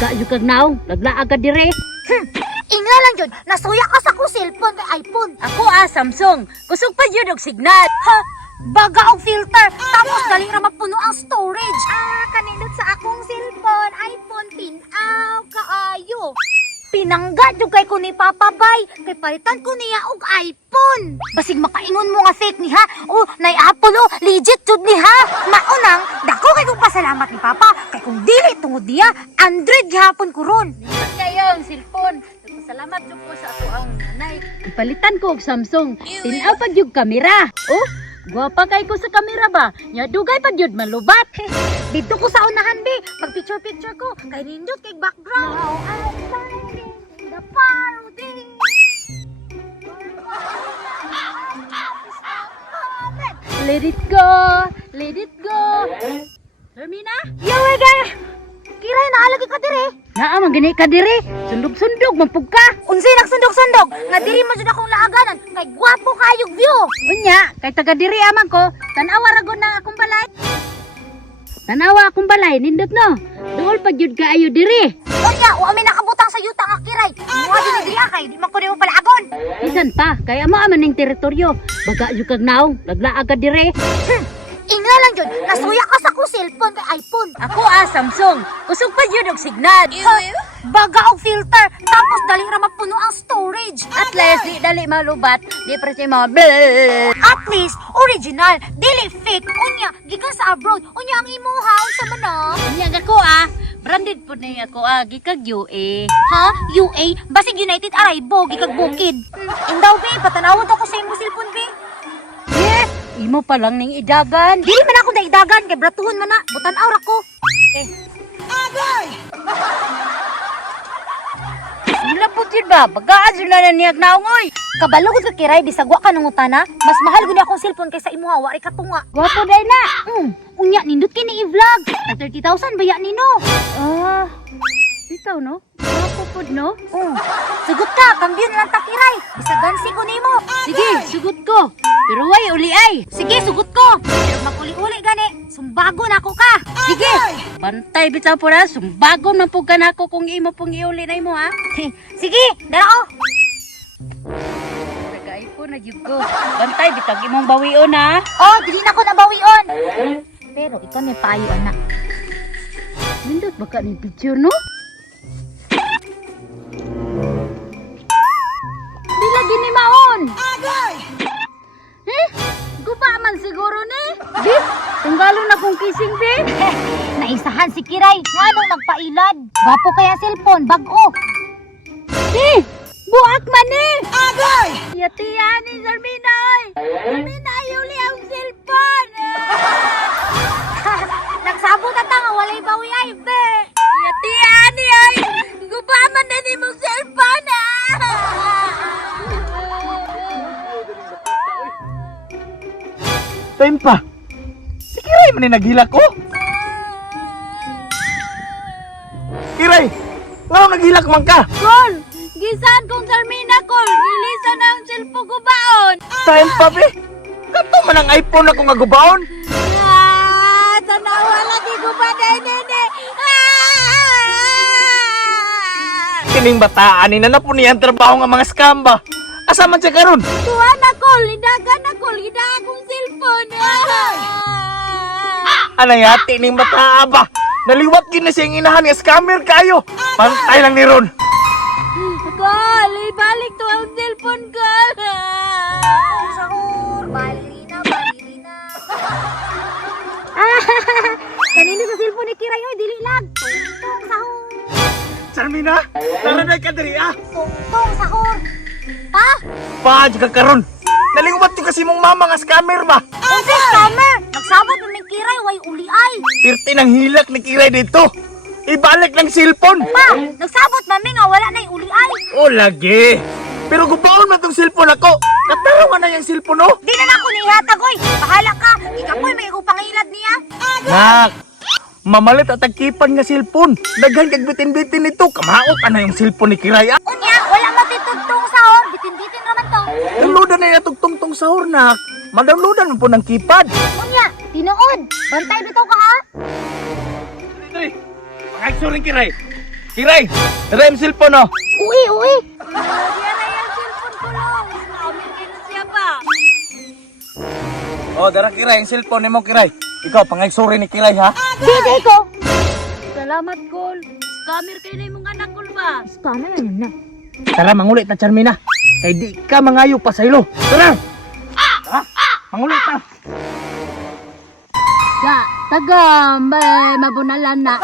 Baga yung kagnaw, lagla agad dire. Ingla lang yun, nasuya ka sa kong cellphone kay iPhone. Ako Samsung. Kusog pa yun og signal. Ha? Baga og filter, tapos galing ra mapuno ang storage. Kanindot sa akong cellphone, iPhone, tinaw, kaayo. Pinangga jud kay ko ni Papa Bay, kay palitan ko niya og iPhone. Basig makaingon mo nga fake ni ha. Oh, nay Apple oh, legit jud ni ha. Maunang, dako kay kong pasalamat ni Papa, kay kung dili tungod niya, Android gihapon ko ron. Lipat kayo ang cellphone. Salamat jud po sa ato ang nanay. Ipalitan ko og Samsung. Tinaw pag yung kamera. Oh, gwapa kay ko sa kamera ba? Nya dugay pag yun malubat. Dito ko sa unahan be, pag picture ko, kay nindot kay background. Now I'm finding the parody. Let it go. Let it go. Hermina? Yawe gay. Kiray na alagi ka dire. Naa man gani ka dire. Sundog-sundog mampug ka. Unsay nagsundog-sundog? Nga diri man jud akong laaganan, kay gwapo kayog view. Unya, kay taga diri amang ko, tanawa ra gud na akong balay. Tanawa akong balay nindot no. Duol pa jud kaayo diri. Unya, wa may nakabutang sa yuta nga kiray. Mo di na diri kay di man ko nimo palaagon. Bisan pa, kay amo man ning teritoryo. Baga yung kagnaw, lagla agad dire. Ingla lang yun, nasuya ka sa kong cellphone kay iPhone. Ako Samsung. Kusog pa yun og signal. Ha? Baga og filter, tapos dali ra mapuno ang storage. At least di dali malubat, di pa siya mga bleh. At least, original, dili fake. Unya, gikan sa abroad. Unya ang imuha, unsa man na? Unya ako branded po na ako gikag UA. Ha? UA? Basig United Arribo, gikag bukid. Indaw, be, patanawon to ko sa imo cellphone, be. Yes, imo pa lang ning idagan. Dili man ako daidagan, kay bratuhon man na. Butan aura ko. Agay! Nilapot yun ba? Bagaan sila na niyag naungoy. Kabalo ko ka kiray, bisag wa ka nangutana. Mas mahal gud akong cellphone kaysa imuha, wa ray katunga. Gwapo day na. Unya, nindot kini i-vlog. 30,000 baya nino. Bitaw no? Gwapo pod no? Sugot ka, kambyo na lang takiray. Bisagansi ko nimo. Sige, sugot ko. Pero way uli ay. Sige, sugot ko. Pero makuli-uli gani. Sumbago na ako ka. Sige. Bantay bitaw po na. Sumbagon man po ka na ako kung imo pong iuli na imo ha. Sige, dao. Nagay po na yun ko. Bantay bitag imong bawion ha. Oh, dili na ko nabawion. Pero ikaw may payo, anak. Nindot baka ni picture no? Di lagi ni maon. Agay! Guba man siguro ni. Di, tunggalo na kong kissing be. Naisahan si Kiray. Nga nung nagpailad. Gwapo kaya cellphone, bago. Di, buak man ni. Agay! Yatiyan ni Sarmina oy. Sarmina yuli ang cellphone. Nagsabot na nga, walay bawi ay, be. Yatiyan ni ay. Guba man na ni mong cellphone Time pa. Si Kiray man naghila ko. Kiray, nga naghilak man ka. Kol, gisan kong Sarmina kol. Gilisan na ang cellphone ko baon. Time pa be. Kato man ang iPhone ako nga gubaon. Tanawa lagi ko pa nene. Kining bataan ni na po niya ang trabaho nga mga scam ba. Asa man siya karon? Tuwa na kol, hidagan na kol. Hidagan akong cellphone. Anay hati ning bataa ba. Naliwat gid na siyang inahan nga scammer kayo. Pantay lang ni Ron. Kol, ibalik to ang cellphone ko. Sahur, balirina, balirina. Kanino sa cellphone ni Kiray, oy, dili lang. Tungtong sahur. Sarmina, naraday ka diri ah. Tungtong sahur. Pa? Paad ka karon. Naliwat ko kasi mong mama nga scammer ba. Unsa scammer? Nagsabot mo ni Kiray, way uli ay. Pirti ng hilak ni Kiray dito. Ibalik ng cellphone. Pa, nagsabot mami nga wala na uli ay. O lagi. Pero gubaon man tong cellphone ako. Natarawan na yung cellphone oh. Di na ako nihatag, oy. Bahala ka. Ikapoy may upangilad niya. Nak, mamalit at tagkipan nga cellphone. Daghan kag bitin-bitin nito. Kamaot na yung cellphone ni Kiray ah. Unya, wala matitugtong sahur. Bitin-bitin naman to. Downloadan na yung tugtong-tong sahur nak. Madownloadan mo po ng keypad. Unya, tinuod. Bantay bitaw ka ha. Itoy, pangagsuring Kiray. Kiray! Dara yung cellphone oh! Uy, uy. Oh, dara Kiray, yung cellphone ni mo Kiray. Ikaw, pangagsuri ni Kiray ha? Sige ko. Salamat, Kol. Scammer kayo na yung anak, Kol ba? Scammer yan na. Tara, mangulit na Charmina. Kay di ka mangayo pa sa ilo. Tara! Tara, mangulit na. Ya, taga, may mabunalan na.